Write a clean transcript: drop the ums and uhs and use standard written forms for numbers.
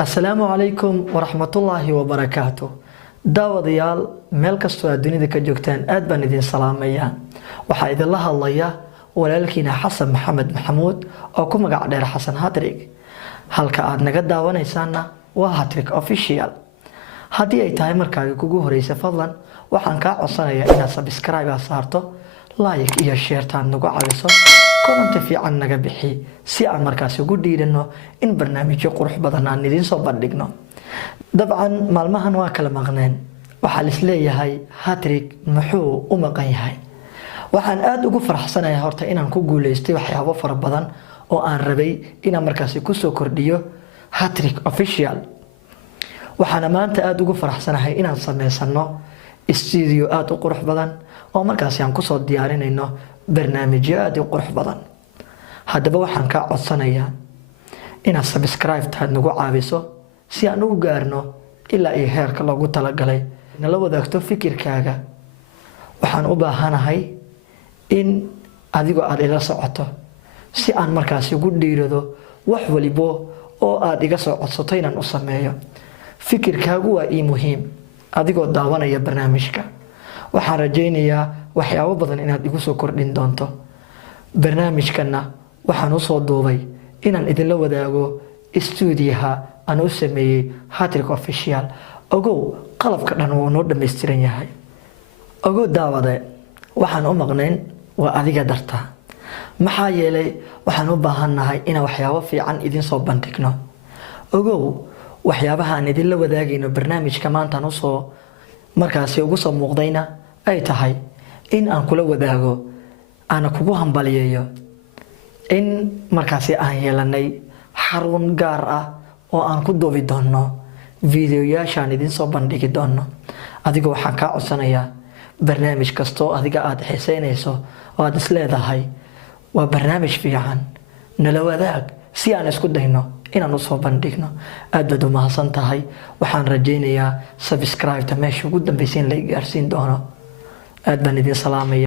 السلام عليكم ورحمة الله وبركاته. daawadayaal meel kastoo aad dunida ka joogtaan aad baan idin salaamayaa. Waxaa idin la hadlaya walaalkiina Xasan Maxamed Maxamuud oo ku magac dheer Xasan Hattrick. Halka aad naga daawanaysaana waa Hattrick Official. Haddii ay tahay markaaga kugu horeysa fadlan waxaan kaa codsanayaa inaad subscribe saarto, like iyo share taan nagu caawiso, comment fiican naga bixi si aan markaas ugu dhiirano in barnaamijyo qurux badan aan idin soo bandhigno. dabcan maalmahan waa kala maqneen, waxaa la isleeyahay Hattrick muxuu u maqan yahay. waxaan aad ugu faraxsanahay horta inaan ku guuleystay waxyaabo fara badan oo aan rabay inaan markaas ku soo kordhiyo Hattrick Official. waxaan maanta aad ugu faraxsanahay inaan sameysano studio aad u qurux badan oo markaas aan ku soo diyaarinayno barnaamijyo aad u qurux badan. haddaba waxaan ka codsanayaa inaad subscribe taad nagu caawiso si aan ugu gaarno ilaa ay heerka loogu talagalay. nala wadaagto fikirkaaga. waxaan u baahanahay in adigoo aad ila socoto si aan markaas ugu dhiirado wax walibo oo aad iga soo codsato inaan u sameeyo. fikirkaagu waa ii muhiim adigoo daawanaya barnaamijka. waxaan rajaynayaa waxyaabo badan inaad igu soo kordhin doonto. barnaamijkana waxaan u soo duubay inaan idinla wadaago stuudiyaha aan u sameeyay Hattrick Official. ogow qalabka dhan wuu noo dhameystiran yahay. ogow daawade waxaan u maqnayn waa adiga dartaa. maxaa yeelay waxaan u baahannahay inaan waxyaabo fiican idin soo bandhigno. ogow waxyaabaha aan idinla wadaagayno barnaamijka maanta u soo markaasi ugu soo muuqdayna ay tahay in aan kula wadaago ana kugu hambaliyeeyo in markaasi aan yeelanay xarun gaar ah oo aan ku duubi doono fiidiyoyaashaan idin soo bandhigi doono. adiga waxaan kaa codsanayaa barnaamij kastoo adiga aad xiiseynayso oo aad isleedahay waa barnaamij fiican nala wadaag si aan isku dayno inaan u soo bandhigno. aad baad u mahadsan tahay. waxaan rajaynayaa subscribe ta meesha ugu dambaysa in la gaarsiin doono. aad baan idin salaamaya.